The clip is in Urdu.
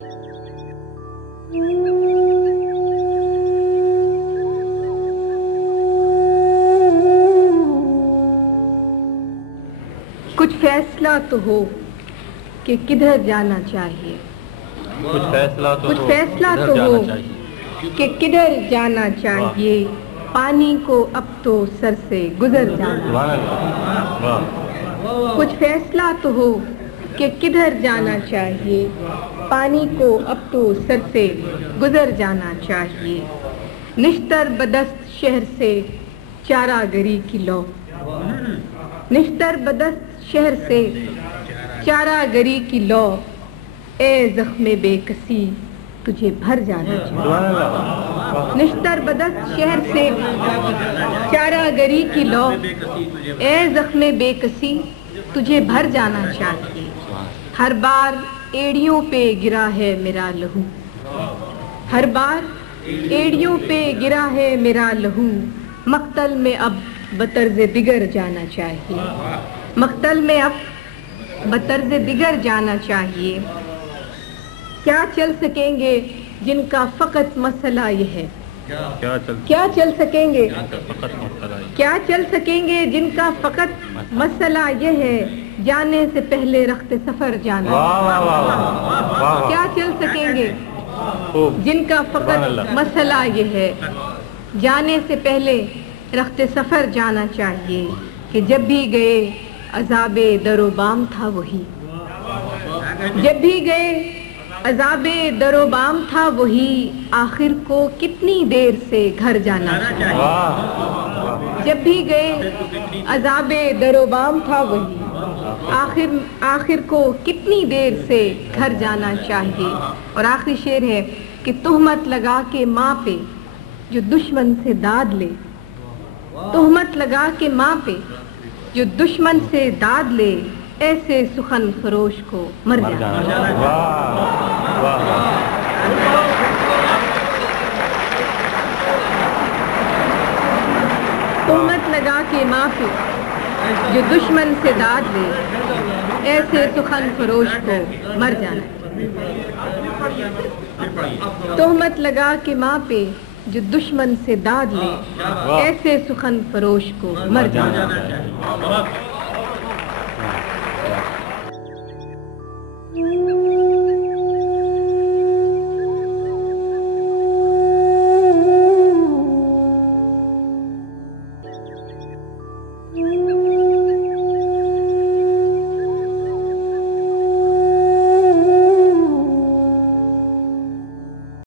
کچھ فیصلہ تو ہو کہ کدھر جانا چاہیے، کچھ فیصلہ تو ہو کہ کدھر جانا چاہیے، پانی کو اب تو سر سے گزر جانا چاہیے۔ کچھ فیصلہ تو ہو کہ کدھر جانا چاہیے، پانی کو اب تو سر سے گزر جانا چاہیے۔ نشتر بدست شہر سے چارہ گری کی لو، نشتر بدست شہر سے چارہ گری کی لو، اے زخم بے کسی تجھے بھر جانا چاہیے۔ نشتر بدست شہر سے چارہ گری کی لو، اے زخم بے کسی تجھے بھر جانا چاہیے۔ ہر بار ایڑیوں پہ گرا ہے میرا لہو، ہر بار ایڑیوں پہ گرا ہے میرا لہو، مقتل میں اب بطرز دیگر جانا چاہیے، مقتل میں اب بطرز دیگر جانا چاہیے۔ کیا چل سکیں گے جن کا فقط مسئلہ یہ ہے، کیا چل سکیں گے، کیا چل سکیں گے جن کا فقط مسئلہ یہ ہے، جانے سے پہلے رخت سفر جانا، کیا چل سکیں گے جن کا فقط مسئلہ یہ ہے، جانے سے پہلے رخت سفر جانا چاہیے۔ کہ جب بھی گئے عذاب در و بام تھا وہی، جب بھی گئے عذاب در و بام تھا وہی، آخر کو کتنی دیر سے گھر جانا چاہیے۔ جب بھی گئے عذاب در و بام تھا وہی، آخر کو کتنی دیر سے گھر جانا چاہیے۔ اور آخری شعر ہے کہ تہمت لگا کے ماں پہ جو دشمن سے داد لے، تہمت لگا کے ماں پہ جو دشمن سے داد لے، ایسے سخن فروش کو مر جانا چاہیے۔ تہمت لگا کے ماں پہ جو دشمن سے داد لے، ایسے سخن فروش کو مر جانا چاہیے۔ تہمت لگا کے ماں پہ جو دشمن سے داد لے، ایسے سخن فروش کو مر جانا چاہیے۔